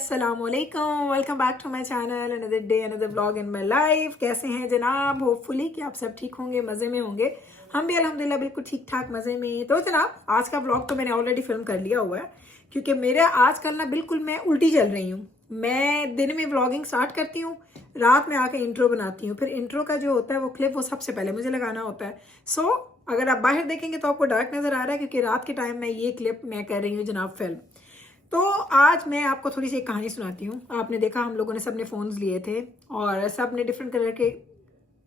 अस्सलाम वालेकुम, welcome back to my channel. Another day another vlog in my life. कैसे हैं जनाब? होपफुली कि आप सब ठीक होंगे, मज़े में होंगे। हम भी अल्हम्दुलिल्लाह बिल्कुल ठीक ठाक मज़े में। तो जनाब आज का व्लॉग तो मैंने ऑलरेडी फिल्म कर लिया हुआ है, क्योंकि मेरे आजकल ना बिल्कुल मैं उल्टी चल रही हूँ। मैं दिन में व्लॉगिंग स्टार्ट करती हूँ, रात में आके इंट्रो बनाती हूँ, फिर इंट्रो का जो होता है वो क्लिप वो सबसे पहले मुझे लगाना होता है। सो अगर आप बाहर देखेंगे तो आपको डार्क नज़र आ रहा है, क्योंकि रात के टाइम में ये क्लिप मैं कर रही हूँ जनाब फिल्म। तो आज मैं आपको थोड़ी सी एक कहानी सुनाती हूँ। आपने देखा हम लोगों ने सबने फ़ोन्स लिए थे और सब ने डिफरेंट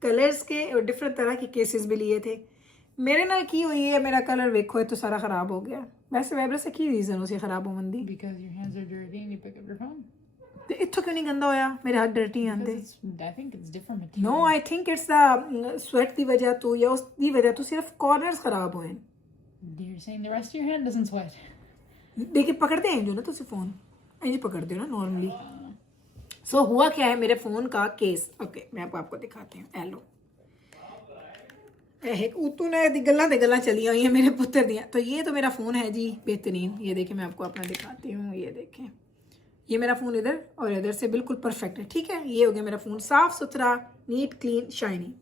कलर्स के और डिफरेंट तरह के केसेस भी लिए थे। मेरे नाल की हुई है, मेरा कलर वेखो है तो सारा ख़राब हो गया। वैसे वैबरे से की रीज़न उसे ख़राब हो मंदी? Because your hands are dirty and you pick up your phone. तो इत्थों क्यों नहीं गंदा होया? मेरे हाथ डर्टी आंदे। I think it's different material. No, I think it's the sweat की वजह तो या उसकी वजह तो सिर्फ कॉर्नर्स ख़राब हुए। You're saying the rest of your hand doesn't sweat. देखिए पकड़ते हैं जो ना, तो फ़ोन ऐसे पकड़ते हो ना नॉर्मली। सो हुआ क्या है मेरे फ़ोन का केस। ओके मैं आपको दिखाती हूँ। हेलो उतू ने गल्ला चली हुई हैं मेरे पुत्र दियाँ। तो ये तो मेरा फ़ोन है जी बेहतरीन। ये देखिए मैं आपको अपना दिखाती हूँ। ये देखें, ये मेरा फ़ोन इधर और इधर से बिल्कुल परफेक्ट है। ठीक है, ये हो गया मेरा फ़ोन साफ़ सुथरा, नीट क्लीन शाइनी।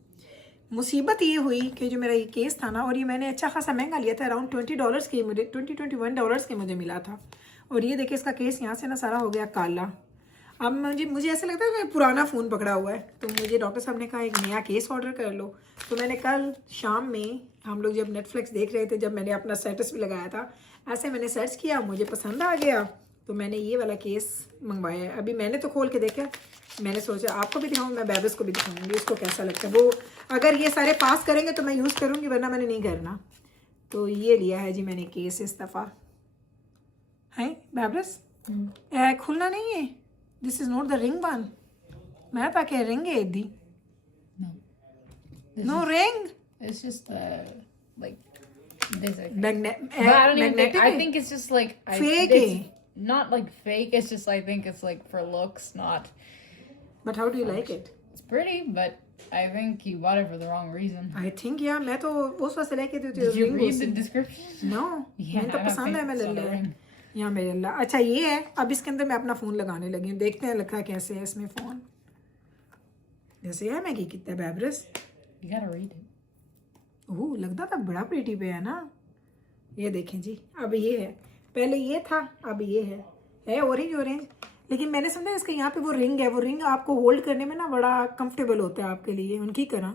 मुसीबत ये हुई कि जो मेरा ये केस था ना, और ये मैंने अच्छा खासा महंगा लिया था, अराउंड $20 के, मुझे $21 के मुझे मिला था। और ये देखिए इसका केस यहाँ से ना सारा हो गया काला। अब मुझे ऐसा लगता है मैं पुराना फ़ोन पकड़ा हुआ है। तो मुझे डॉक्टर साहब ने कहा एक नया केस ऑर्डर कर लो। तो मैंने कल शाम में, हम लोग जब नेटफ्लिक्स देख रहे थे, जब मैंने अपना स्टेटस भी लगाया था, ऐसे मैंने सर्च किया, मुझे पसंद आ गया, तो मैंने ये वाला केस मंगवाया है। अभी मैंने तो खोल के देखा, मैंने सोचा आपको भी दिखाऊँ, मैं बेबस को भी दिखाऊँगी उसको कैसा लगता है। वो अगर ये सारे पास करेंगे तो मैं यूज़ करूँगी, वरना मैंने नहीं करना। तो ये लिया है जी मैंने केस इस दफ़ा। है बेबस खुलना नहीं है। This is not the ring one. मैं ताकि रिंग है दी। No ring. It's just like this. I But I don't even think. I think it's just like fake. Not like fake. It's just I think it's like for looks, not. But how do you like it? It's pretty, but I think you bought it for the wrong reason. I think yeah. मैं तो उस वक्त लेके थे। Did you read the description? No. Yeah, मैं तो पसंद है, मैं ले लिया। यहाँ मेरे ला। अच्छा ये है। अब इसके अंदर मैं अपना फ़ोन लगाने लगी हूँ। देखते हैं लगता है कैसे है इसमें फ़ोन। जैसे है मैं कितना Baibars. You gotta read it. ओह लगता था बड़ा प्रीटी पे है ना। ये देखें जी, अब ये है, पहले ये था, अब ये है ऑरेंज। लेकिन मैंने समझा इसका यहाँ पे वो रिंग है, वो रिंग आपको होल्ड करने में ना बड़ा कंफर्टेबल होता है आपके लिए। उनकी तरह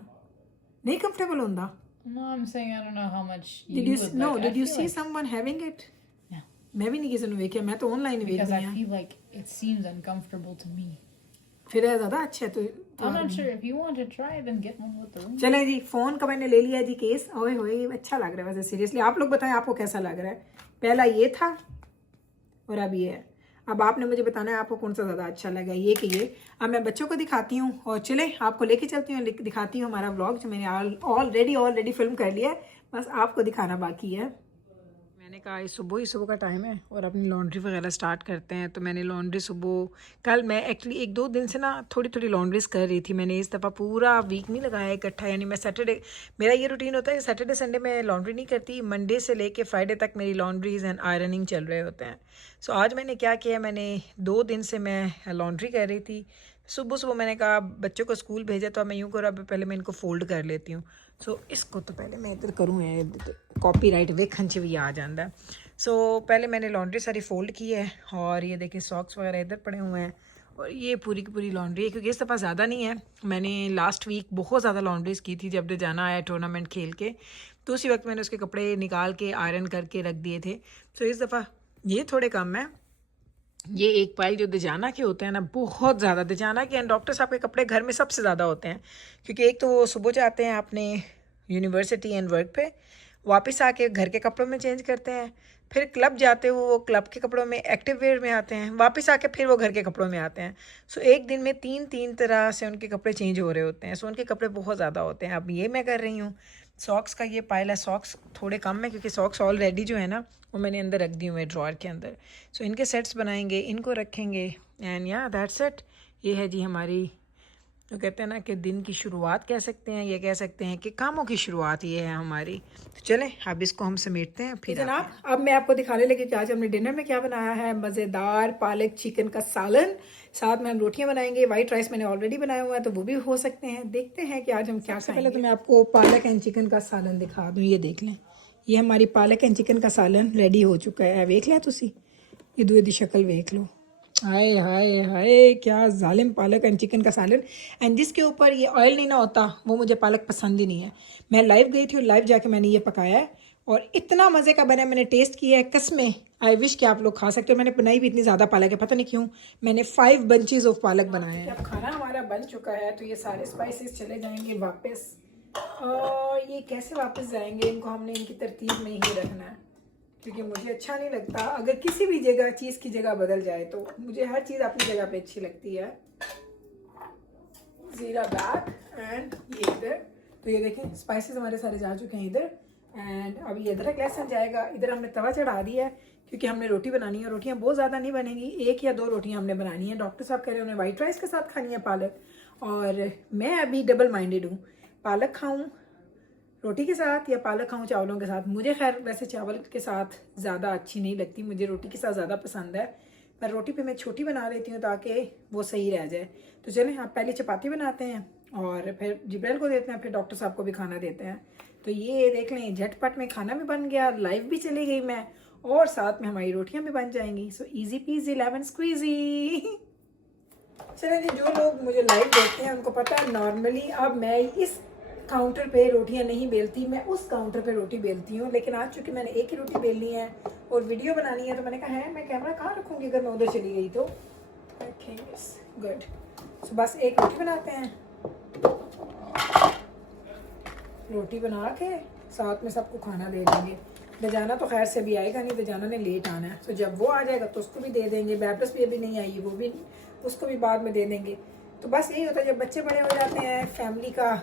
नहीं कंफर्टेबल होता। No, I'm saying I don't know how much. Did you see someone having it? No. मैं भी नहीं किसी ने देखा, मैं तो ऑनलाइन देख Because I रही हूँ। feel like it seems uncomfortable to me. फिर ज़्यादा अच्छा है तो I'm not sure. If you want to try, then get one with the ring. चलें जी, फ़ोन का मैंने ले लिया जी केस। ओए होए अच्छा लग रहा है वैसे सीरियसली। आप लोग बताएं आपको कैसा लग रहा है। पहला ये था और अब ये है। अब आपने मुझे बताना है आपको कौन सा ज़्यादा अच्छा लगा, ये कि ये। अब मैं बच्चों को दिखाती हूँ और चले आपको लेके चलती हूँ, दिखाती हूँ हमारा व्लॉग जो मैंने ऑलरेडी फिल्म कर लिया है, बस आपको दिखाना बाकी है। मैंने कहा सुबह का टाइम है और अपनी लॉन्ड्री वगैरह स्टार्ट करते हैं। तो मैंने लॉन्ड्री सुबह, कल मैं एक्चुअली 1-2 दिन से ना थोड़ी लॉन्ड्रीज कर रही थी। मैंने इस दफ़ा पूरा वीक नहीं लगाया इकट्ठा, यानी मैं सैटरडे, मेरा ये रूटीन होता है सैटरडे संडे में लॉन्ड्री नहीं करती, मंडे से लेके फ्राइडे तक मेरी लॉन्ड्रीज एंड आयरनिंग चल रहे होते हैं। सो आज मैंने क्या किया, मैंने 2 दिन से मैं लॉन्ड्री कर रही थी। सुबह मैंने कहा बच्चों को स्कूल भेजा, तो मैं यूँ करूँ अब पहले मैं इनको फ़ोल्ड कर लेती हूँ। सो इसको तो पहले मैं इधर करूँ, कॉपीराइट वेखन च भी आ जाता है। सो पहले मैंने लॉन्ड्री सारी फ़ोल्ड की है और ये देखिए सॉक्स वगैरह इधर पड़े हुए हैं और ये पूरी की पूरी लॉन्ड्री है, क्योंकि इस दफ़ा ज़्यादा नहीं है। मैंने लास्ट वीक बहुत ज़्यादा लॉन्ड्रीज़ की थी जब जाना आया टूर्नामेंट खेल के, तो उसी वक्त मैंने उसके कपड़े निकाल के आयरन करके रख दिए थे। सो इस दफ़ा ये थोड़े कम है। ये एक पाइल जो दजाना के होते हैं ना, बहुत ज़्यादा दजाना के एंड डॉक्टर साहब के कपड़े घर में सबसे ज़्यादा होते हैं, क्योंकि एक तो वो सुबह जाते हैं अपने यूनिवर्सिटी एंड वर्क पे, वापस आके घर के कपड़ों में चेंज करते हैं, फिर क्लब जाते हो वो क्लब के कपड़ों में एक्टिव वेयर में आते हैं, वापस आके फिर वो घर के कपड़ों में आते हैं। सो एक दिन में 3 तरह से उनके कपड़े चेंज हो रहे होते हैं। सो उनके कपड़े बहुत ज़्यादा होते हैं। अब ये मैं कर रही हूँ। सॉक्स का ये पाइल है, सॉक्स थोड़े कम है क्योंकि सॉक्स ऑलरेडी जो है ना वो मैंने अंदर रख दी हुए ड्रॉअर के अंदर। सो इनके सेट्स बनाएंगे, इनको रखेंगे एंड या दैट्स इट। ये है जी हमारी तो कहते हैं ना कि दिन की शुरुआत कह सकते हैं, ये कह सकते हैं कि कामों की शुरुआत ये है हमारी। तो चलें अब इसको हम समेटते हैं फिर जनाब। अब मैं आपको दिखाने लगी कि आज हमने डिनर में क्या बनाया है। मज़ेदार पालक चिकन का सालन, साथ में हम रोटियां बनाएंगे। वाइट राइस मैंने ऑलरेडी बनाया हुआ है तो वो भी हो सकते हैं। देखते हैं कि आज हम क्या खाएंगे। पहले तो मैं आपको पालक एंड चिकन का सालन दिखा दूँ। ये देख लें, ये हमारी पालक एंड चिकन का सालन रेडी हो चुका है। वेख लिया तुसी, ये दूए दी शक्ल वेख लो। हाय हाय हाय, क्या जालिम पालक एंड चिकन का सालन। एंड जिसके ऊपर ये ऑयल नहीं ना होता वो मुझे पालक पसंद ही नहीं है। मैं लाइव गई थी और लाइव जाके मैंने ये पकाया है और इतना मज़े का बना है। मैंने टेस्ट किया है, कसमें आई विश कि आप लोग खा सकते हो। मैंने बनाई भी इतनी ज़्यादा पालक है, पता नहीं क्यों मैंने 5 बंचेस ऑफ पालक बनाए हैं। अब खाना हमारा बन चुका है तो ये सारे स्पाइसेस चले जाएंगे वापस। और ये कैसे वापस जाएंगे, इनको हमने इनकी तरतीब में ही रखना है क्योंकि मुझे अच्छा नहीं लगता अगर किसी भी जगह चीज़ की जगह बदल जाए। तो मुझे हर चीज़ अपनी जगह पे अच्छी लगती है। ज़ीरा बैक एंड ये इधर, तो ये देखें स्पाइसेस हमारे सारे जा चुके हैं इधर। एंड अब ये अदरक लहसुन जाएगा। इधर हमने तवा चढ़ा दिया है क्योंकि हमने रोटी बनानी है। रोटियां बहुत ज़्यादा नहीं बनेंगी, 1 या 2 रोटियां हमने बनानी है। डॉक्टर साहब कह रहे हैं उन्हें वाइट राइस के साथ खानी है पालक, और मैं अभी डबल माइंडेड हूँ, पालक खाऊँ रोटी के साथ या पालक खाऊं चावलों के साथ। मुझे खैर वैसे चावल के साथ ज़्यादा अच्छी नहीं लगती, मुझे रोटी के साथ ज़्यादा पसंद है। पर रोटी पे मैं छोटी बना लेती हूँ ताकि वो सही रह जाए। तो चलें आप पहले चपाती बनाते हैं और फिर जिब्राइल को देते हैं, फिर डॉक्टर साहब को भी खाना देते हैं। तो ये देख लें झटपट में खाना भी बन गया, लाइव भी चली गई मैं, और साथ में हमारी रोटियाँ भी बन जाएंगी। So easy peasy lemon squeezy. चलें जी, जो लोग मुझे लाइव देखते हैं उनको पता है नॉर्मली अब मैं इस काउंटर पे रोटियां नहीं बेलती, मैं उस काउंटर पे रोटी बेलती हूँ। लेकिन आज चूंकि मैंने एक ही रोटी बेलनी है और वीडियो बनानी है तो मैंने कहा है मैं कैमरा कहाँ रखूँगी अगर मैं उधर चली गई तो। गुड। सो बस एक रोटी बनाते हैं। रोटी बना के साथ में सबको खाना दे देंगे। दजाना तो खैर से भी आएगा नहीं, दजाना ने लेट आना है। तो जब वो आ जाएगा तो उसको भी दे देंगे। बैबरस भी अभी नहीं आई, वो भी उसको भी बाद में दे देंगे। तो बस यही होता है जब बच्चे बड़े हो जाते हैं, फैमिली का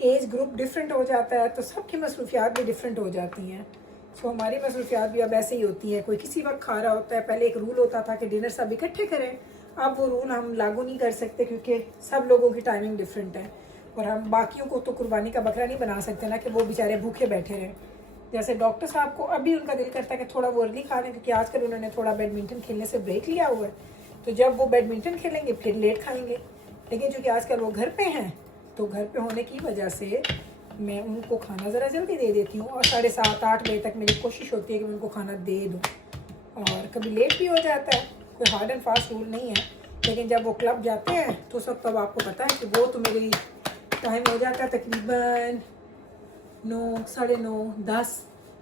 एज ग्रुप डिफरेंट हो जाता है तो सबकी मसरूफियात भी डिफरेंट हो जाती हैं। सो हमारी मसरूफियात भी अब ऐसे ही होती हैं। कोई किसी वक्त खा रहा होता है। पहले एक रूल होता था कि डिनर सब इकट्ठे करें, अब वो रूल हम लागू नहीं कर सकते क्योंकि सब लोगों की टाइमिंग डिफरेंट है। और हम बाकियों को तो कुर्बानी का बकरा नहीं बना सकते ना कि वो बेचारे भूखे बैठे रहें। जैसे डॉक्टर साहब को अभी उनका दिल करता है कि थोड़ा वो अर्ली खा लें क्योंकि आजकल उन्होंने थोड़ा बैडमिंटन खेलने से ब्रेक लिया हुआ है। तो जब वो बैडमिंटन खेलेंगे फिर लेट खाएंगे। लेकिन चूँकि आजकल वो घर पे हैं तो घर पे होने की वजह से मैं उनको खाना ज़रा जल्दी दे देती हूँ और 7:30-8 बजे तक मेरी कोशिश होती है कि मैं उनको खाना दे दूँ। और कभी लेट भी हो जाता है, कोई हार्ड एंड फास्ट रूल नहीं है। लेकिन जब वो क्लब जाते हैं तो सब तब आपको पता है कि वो तो मेरी टाइम हो जाता है तकरीबन 9, 9:30, 10,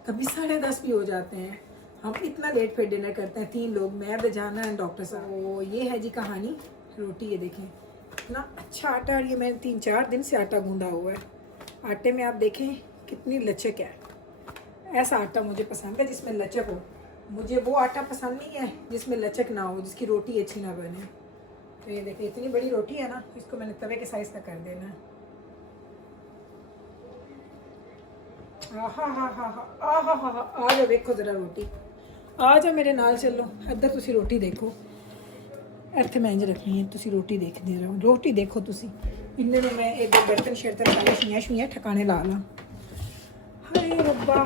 कभी 10:30 भी हो जाते हैं। हम इतना लेट फिर डिनर करते हैं 3 लोग, मैं दजाना एंड डॉक्टर साहब। वो ये है जी कहानी। रोटी ये देखें इतना अच्छा आटा, ये मैंने 3-4 दिन से आटा गूंदा हुआ है। आटे में आप देखें कितनी लचक है। ऐसा आटा मुझे पसंद है जिसमें लचक हो। मुझे वो आटा पसंद नहीं है जिसमें लचक ना हो, जिसकी रोटी अच्छी ना बने। तो ये देखिए इतनी बड़ी रोटी है ना, इसको मैंने तवे के साइज़ का कर देना है। आ जाओ देखो ज़रा रोटी, आ जाओ मेरे नाल चलो इधर। तुसी रोटी देखो, ਇੱਥੇ ਮੈਂ ਇੰਜ ਰੱਖਣੀ ਹੈ, ਤੁਸੀਂ ਰੋਟੀ ਦੇਖਦੇ ਰਹੋ। ਰੋਟੀ ਦੇਖੋ ਤੁਸੀਂ। ਇੰਨੇ ਨੂੰ ਮੈਂ एक बर्तन शर्तन सारे शुइयाँ ठिकाने ला ला। हाय रब्बा,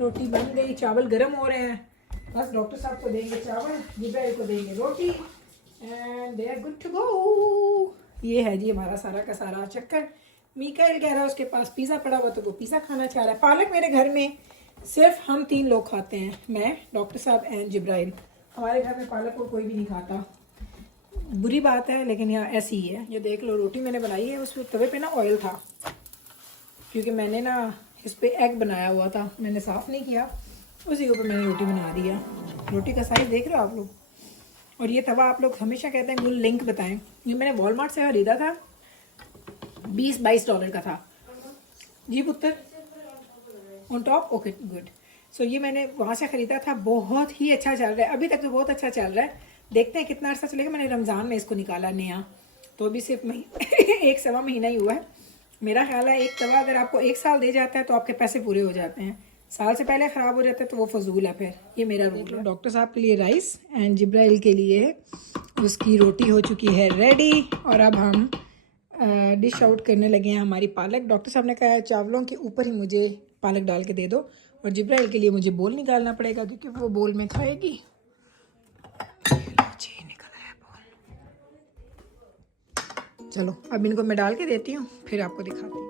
रोटी बन गई, चावल गर्म हो रहे हैं। बस डॉक्टर साहब को देंगे चावल, जिब्राइल को देंगे रोटी and they are good to go. ये है जी हमारा सारा का सारा चक्कर। मीकाइल कह रहा है उसके पास पिज़्ज़ा पड़ा हुआ तो वो पिज़्ज़ा खाना चाह रहा है। पालक मेरे घर में सिर्फ हम 3 लोग खाते हैं, मैं, डॉक्टर साहब एंड जिब्राइल। हमारे घर में पालक को कोई भी नहीं खाता। बुरी बात है लेकिन यहाँ ऐसी ही है। ये देख लो रोटी मैंने बनाई है, उसमें तवे पे ना ऑयल था क्योंकि मैंने ना इस पर एग बनाया हुआ था, मैंने साफ़ नहीं किया, उसी के ऊपर मैंने रोटी बना दिया। रोटी का साइज़ देख रहे हो आप लोग। और ये तवा आप लोग हमेशा कहते हैं मुझे लिंक बताएं। ये मैंने वॉलमार्ट से खरीदा था, $20-22 का था जी पुत्र। On top okay good. So ये मैंने वहाँ से ख़रीदा था, बहुत ही अच्छा चल रहा है अभी तक तो बहुत अच्छा चल रहा है। देखते हैं कितना अर्सा चलेगा। मैंने रमज़ान में इसको निकाला नया, तो अभी सिर्फ 1-1.25 महीना ही हुआ है। मेरा ख्याल है एक तवा अगर आपको 1 साल दे जाता है तो आपके पैसे पूरे हो जाते हैं। साल से पहले ख़राब हो जाता है तो वो फजूल है फिर। ये मेरा रूल है। डॉक्टर साहब के लिए राइस एंड जिब्राइल के लिए उसकी रोटी हो चुकी है रेडी। और अब हम डिश आउट करने लगे हैं हमारी पालक। डॉक्टर साहब ने कहा है चावलों के ऊपर ही मुझे पालक डाल के दे दो, और जिब्राइल के लिए मुझे बोल निकालना पड़ेगा क्योंकि वो बोल में खाएगी। ये लो जी, निकल आया बोल। चलो अब इनको मैं डाल के देती हूँ, फिर आपको दिखाती हूँ।